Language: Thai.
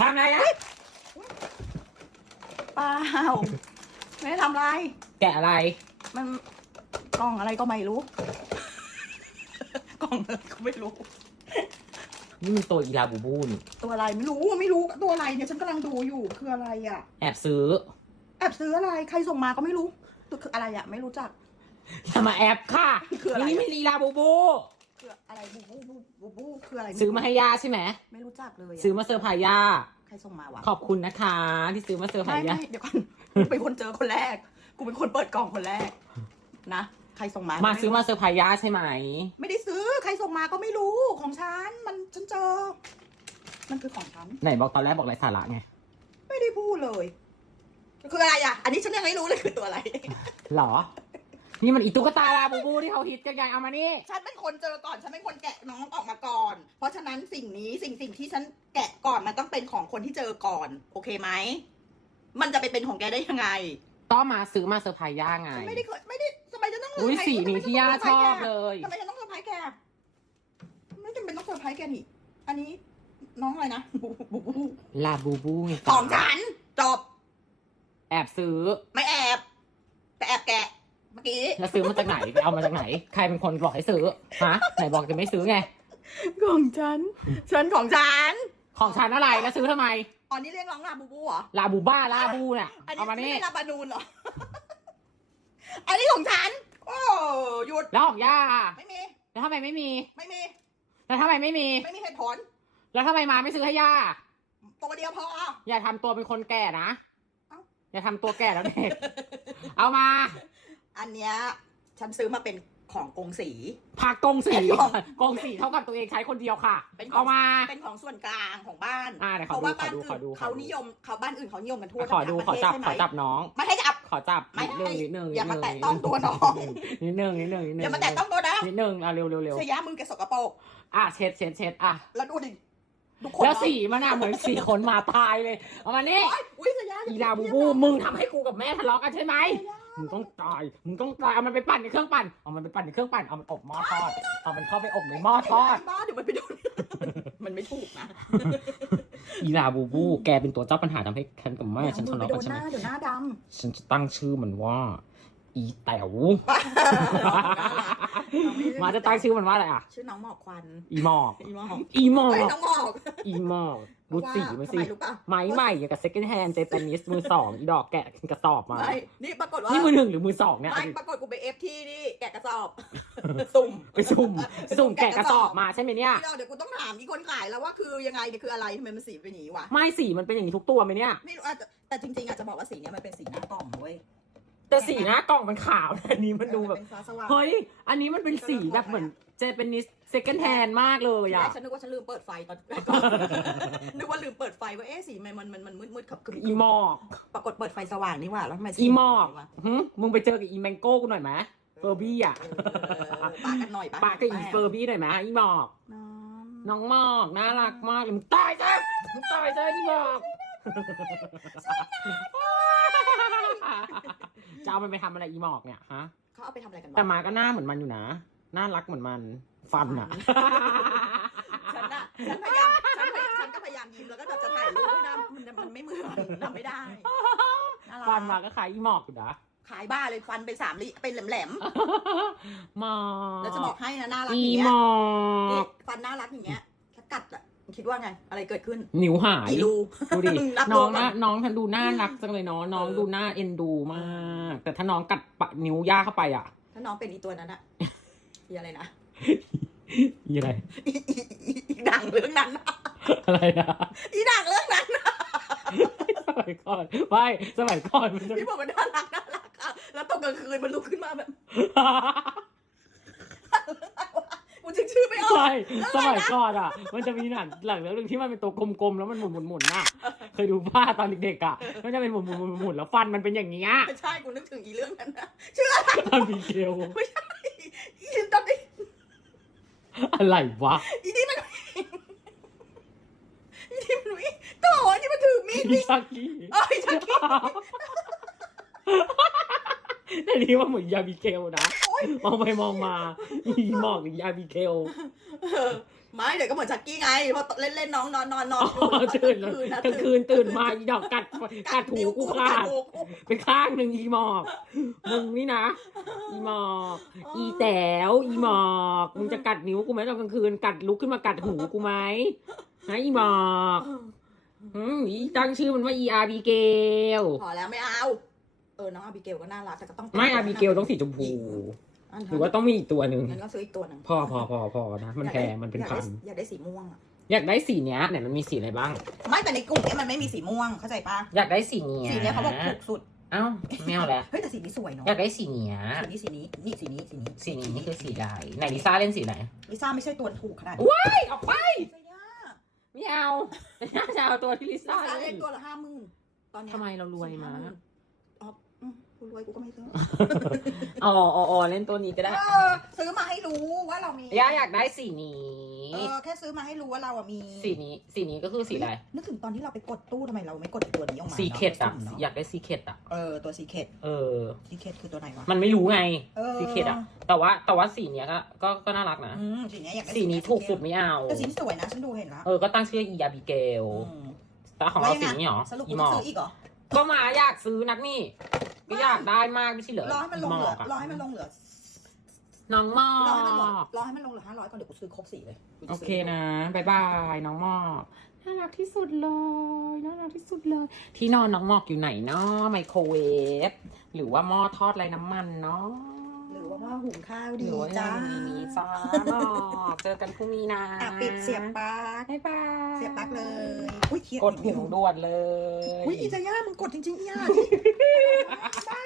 ทำอะไรอะเปล่าไม่ได้ทำอะไร แกะอะไร มันกล่องอะไรก็ไม่รู้ กล่องอะไรก็ไม่รู้ นี่มันตัวอีลาบูบูนตัวอะไรไม่รู้ไม่รู้ตัวอะไรเนี่ยฉันกำลังดูอยู่คืออะไรอะ แอบซื้อแอบซื้ออะไรใครส่งมาก็ไม่รู้ตัวคืออะไรอะ ไม่รู้จักอย่ามาแอบค่ะคืออะไร นี่ไม่ลีลาบูบู คืออะไรบูบูบูบูบูคืออะไรซื้อมาให้ย่าใช่ไหม ไม่รู้จักเลยะซื้อมาเซอร์ไพรส์ย่า ใครส่งมาวะขอบคุณนะคะ ที่ซื้อมาเซอร์ไพรไม่ส์ย่า ไม่เดี๋ยวก่อนกูเป็นคนเจอคนแรก กูเป็นคนเปิดกล่องคนแรก นะ ใครส่งมามามาซื้อมาเซอร์ไพรส์ย่าใช่ไหม ไม่ได้ซื้อใครส่งมาก็ไม่รู้ของฉันมันฉันเจอ มันคือของฉัน ไหนบอกตอนแรกบอกไรสาระไง ไม่ได้พูดเลย คืออะไรอะ อันนี้ฉันยังไม่รู้เลยคือตัวอะไร หรอ นี่มันอีตุ๊กตาลาบูบูที่เขาฮิตกันไงเอามานี่ ฉันเป็นคนเจอก่อน ฉันเป็นคนแกะน้องออกมาก่อน เพราะฉะนั้นสิ่งนี้สิ่งสิ่งที่ฉันแกะก่อนมันต้องเป็นของคนที่เจอก่อน โอเคไหม มันจะไปเป็นของแกได้ยังไงก็มาซื้อมาเซอร์ไพรส์ย่าไง ฉันไม่ได้เคยไม่ได้ทำไมจะต้องอุ้ยเซร์ไพรส์สีนี้ที่ย่าชอบเลย ทำไมฉันต้องเซอร์ไพรส์แกไม่จำเป็นต้องเซอร์ไพรส์แกนี่ อันนี้น้องอะไรนะบูบูบูลาบูบูไงของฉันจบแอบซื้อ ไม่แอบแต่แอบแกะ เมื่อ กี้ แล้วซื้อมาจากไหนไปเอามาจากไหน ใครเป็นคนบอกให้ซื้อ ฮะ ไหนบอกจะไม่ซื้อไง ของฉัน ฉันของฉันของฉันอะไร แล้วซื้อทำไม อ๋อนี่เรียกร้องลาบูบูเหรอ ลาบูบ้า ลาบูเนี่ยอันนี้เอามาไม่นี่ ใช่ลาบานูนเหรอ อันนี้ของฉัน โอ้หยุด แล้วของย่า ไม่มี แล้วทำไมไม่มี ไม่มี แล้วทำไมไม่มี ไม่มีเหตุผล แล้วทำไมมาไม่ซื้อให้ย่า ตัวเดียวพอ อย่าทำตัวเป็นคนแก่นะ เอ้า อย่าทำตัวแก่แล้วเด็ก เอามา อันเนี้ยฉันซื้อมาเป็นของกงสี ผักกงสีเป็นของ กงสีเท่ากับตัวเองใช้คนเดียวค่ะเป็นของเอามา เป็นของส่วนกลางของบ้านอ่าเดี๋ยวขเพอราะดูว่าบ้านขอดูอื่นขอดู เขานิยมเขาบ้านอื่นเขานิยมกันทั่วขอดูทั้งขอจับประเทศขอจับใช่ไหมน้อง ไม่ให้จับ ขอจับไม่นิดนึงให้นิดนึงอย่ามานิดนึแตะต้องตัวน้อง นิดนึงนิดนึงนิดนึงอย่ามาแตะต้องตัวน้องนิดนึงอะเร็วเร็วเร็วเสียมึงแกสกปรกอะเช็ดเช็ดเช็ดอะแล้วดูดิทุกคนแล้วสีมันอะเหมือนสีคนหมาตายเลยเอามานี่โอ๊ยอุ้ยเสียอีลาบูบูมึงทำให้กูกับแม่ทะเลาะกันใช่ไหม มึงต้องตาย มึงต้องตาย เอามันไปปั่นในเครื่องปั่น เอามันไปปั่นในเครื่องปั่น เอามันอบหม้อทอด เอามันเข้าไปอบในหม้อทอด บ้าเดี๋ยวมันไปโดน มันไม่ถูกนะอีลาบูบู แกเป็นตัวเจ้าปัญหาทำให้ฉันกับแม่ฉันทะเลาะโดกันนใช่หไหมน้าเดี๋ยวหน้าดฉันจะตั้งชื่อมันว่า อีแต๋วำมาจะตั้งชื่อมันว่าอะไรอะ ชื่อน้องหมอกควัน อีหมอก อีหมอกอีหมอเฮ้ยกน้องหมอก อีหมอก ดูสีมันสิทำไรู้ป่ะไม้ใหม่อย่างกับ second hand Japanese มือสองอีดอกแกะกระสอบมา ไม่นี่ปรากฏว่านี่มือหนึ่งหรือมือสองเนี่ยไม่ปรากฏกูไปเอฟที่นี่แกะกระสอบ สุ่มไปสุ่มไปสุ่มแกะกระสอบมาใช่ไหมเนี่ยพี่เราเดี๋ยวกูต้องถามอีคนขายแล้วว่าคือยังไงเนี่ยคืออะไรทำไมมันสีเป็นอย่างนี้วะ ไม่สีมันเป็นอย่างนี้ทุกตัวไหมเนี่ย ไม่รู้อะแต่แต่จริงๆอาจจะบอกว่าสีเนี้ยมันเป็นสีหน้ากล่องเว้ย แต่สีหน้ากล่องมันขาวแต่อันนี้มันดูแบบ เป็นฟ้าสว่างเฮ้ย อันนี้มันเป็นสีแบบเหมือนเจแปนิส second hand มากเลยทีแรอะกฉันนึกว่าฉันลืมเปิดไฟตอนนึกว่าลืมเปิดไฟว่าเอ๊ะสีมันมันมันมันมืดมืดๆขับคืออีหมอก ปรากฏเปิดไฟสว่างนี่หว่าแล้วทำไมสีอีหมอกวะหึมึงไปเจอกับอีแมงโก้กูหน่อยไหมเฟอร์บี้อะ เออปากันหน่อยปากกับอีเฟอร์บี้หน่อยไหมอีหมอก น้องน้องหมอกน่ารักมากเลยมึงตายซะมึงตายซะอีหมอก จะเอามันไปทำอะไรอีหมอกเนี่ยฮะ เขาเอาไปทำอะไรกันวะแต่มาก็หน้าเหมือนมันอยู่นะ น่ารักเหมือนมัน ฟันอะ ฉันน่ะฉันพยายามฉันพยายามฉันก็พยายามยิ้มแล้วก็แบบจะถ่ายรูปด้วยนะมันมันไม่เหมือนทำไม่ได้น่ารักฟันมาก็คล้ายอีหมอกอยู่นะ ขายบ้าเลยฟันเป็นสามลิเป็นแหลมหมอๆกแล้วจะบอกให้นะน่ารักอีอย่างหเงี้มยอนี่ก ฟันน่ารักอย่างเงี้ยถ้ากัดอะ คิดว่าไง อะไรเกิดขึ้น นิ้วหายกี่รูดูดิ นับน้องดูก่นะอนน้องฉันดูน่ารักจังเลยเนาะน้องเออดูน่าเอ็นดูมาก แต่ถ้าน้องกัดปะนิ้วย่าเข้าไปอะถ้าน้องเป็นอีตัวนั้นอะอีอะไรนะอีอะไร อีอีอีอีดังเรื่องนั้นอะอะไรนะอีดังเรื่องนั้นอะสมัยก่อนไม่สมัยก่อนมันจะ พี่บอกมันน่ารักน่ารักอะแล้วตอนกลางคืนมันลุกขึ้นมาแบบ กูจึงชื่อไม่ออก ใช่สมัยก่อนอะ มันจะมีหนังหลังเรื่องหนึงที่มันเป็นตัวกลมๆแล้วมันหมุนๆหมุนๆน่ะ เคยดูป้าตอนเด็กๆอะมันจะเป็นหมุนๆหมุนๆแล้วฟันมันเป็นอย่างเงี้ยไม่ใช่กูนึกถึงอีเรื่องนั้นนะชื่ออะไรอันมีเกลไม่ใช่อีตอนนี้อะไรวะอีนี่มันอีนี่มันวิ่งโถ่อีนี่มันถือมีดอีวิ่งชักกี้เอ้ยชักกี้แต่นี่ว่าเหมือนยาบิเกลนะโอ๊ย มองไปมองมาอีหมอกหรือยาบิเกลเออไม่เดี๋ยวก็เหมือนชักกี้ไงพอเล่นเล่นๆน้องนอนนอนนอนอ๋อตื่นแล้วคืนนะกลางคืนตื่นมาอีดอกกัดกัดหูกูขาดหูกูไปข้างหนึ่งอีหมอกมึงนี่นะ อีหมอก อีแต๋วอีหมอกมึงจะกัดนิ้วกูไหมตอนกลางคืนกัดลุกขึ้นมากัดหูกูไหมนะอีหมอกอืมอีตั้งชื่อมันว่าอีอาบีเกลพอแล้วไม่เอา เออน้องอาบิเกลก็น่ารักแต่ก็ต้อง ไม่อาบีเกลต้องสีชมพูอั นหรือว่าต้องมีอีกตัวหนึ่งงั้นก็ซื้ออีกตัวหนึ่งพอพอพอพอนะมันแพงมันเป็นพันอยากได้สีม่วงอะอยากได้สีเนี้ยไหนมันมีสีอะไรบ้าง ไม่แต่ในกลุ่มเนี้ยมันไม่มีสีม่วงเข้าใจปะอยากได้สีเนี้ยสีเนี้ยเขาบอกถูกสุดเอ้าไม่เอาแล้วเฮ้ยแต่สีนี้สวยเนาะอยากได้สีเนี้ยสีนี้สีนี้นี่สีนี้สีนี้สีนี้นี่คือสีใดไหนลิซ่าเล่นสีไหนลิซ่าไม่ใช่ตัวถูกขนาดนี้ว้ายออกไปลิซ่าไม่เอาน่าจะเอาตัวที่ลิลิซ่าซ่าเล่เล่นนตัวละห้าหมื่นตอนเนี้ยทำไมเรารวยมา50,000 อ๋ออืมกูรวยกูก็ไม่ซื้ออ๋ออ๋ออ๋อเล่นตัวนี้ก็ได้เออซื้อมาให้รู้ว่าเรามีย่าอยากได้สีนี้ เออแค่ซื้อมาให้รู้ว่าเราอะมีสีนี้ สีนี้ก็คือสีอะไร นึกถึงตอนที่เราไปกดตู้ทำไมเราไม่กดไอ้ตัวนี้ออกมาสีเข็ดอะเนาะอยากได้สีเข็ดอะเออตัวสีเข็ดเออสีเข็ดคือตัวไหนวะ มันไม่รู้ไง เออ สีเข็ดอะแต่ว่าแต่ว่าสีเนี้ยก็ก็ก็น่ารักนะ อืมสีเนี้ยอยากได้สีนี้ถูกสุดไม่เอาแต่สีนี้สวยนะฉันดูเห็นละเออก็ตั้งชื่ออีอาบิเกลอืมแต่ของเราสีนี้เหรอสรุปอีกูหมต้องอกซื้ออีกเหรอก็มาอยากซื้อนักนี่ ก็อยากได้มากไม่ใช่เหรอรอให้มันลงหมเหลืออกอะรอให้มันลงเหลือน้องหมอรอให้มันลงกรอให้มันลงเหลือห้าร้อยก่อนเดี๋ยวกูซื้อครบสีเลยกูจะโอซื้เคนะบายบายน้องหมอกน่ารักที่สุดเลยน่ารักที่สุดเลย ที่นอนน้องหมอกอยู่ไหนเนาะไมโครเวฟหรือว่าหม้อทอดไร้น้ำมันเนาะ หรือว่าหม้อหุงข้าวหดีรือว่าจ้ายังมีจ้าหมอกเจอกันพรุ่งนี้นะอะปิดเสียบปลั๊กบายบายเสียบปลั๊กเลย อุ้ยเทียกดหูด่วนเลย อุ้ยอีจาย่ามึงกดจริงๆอีอะบ้า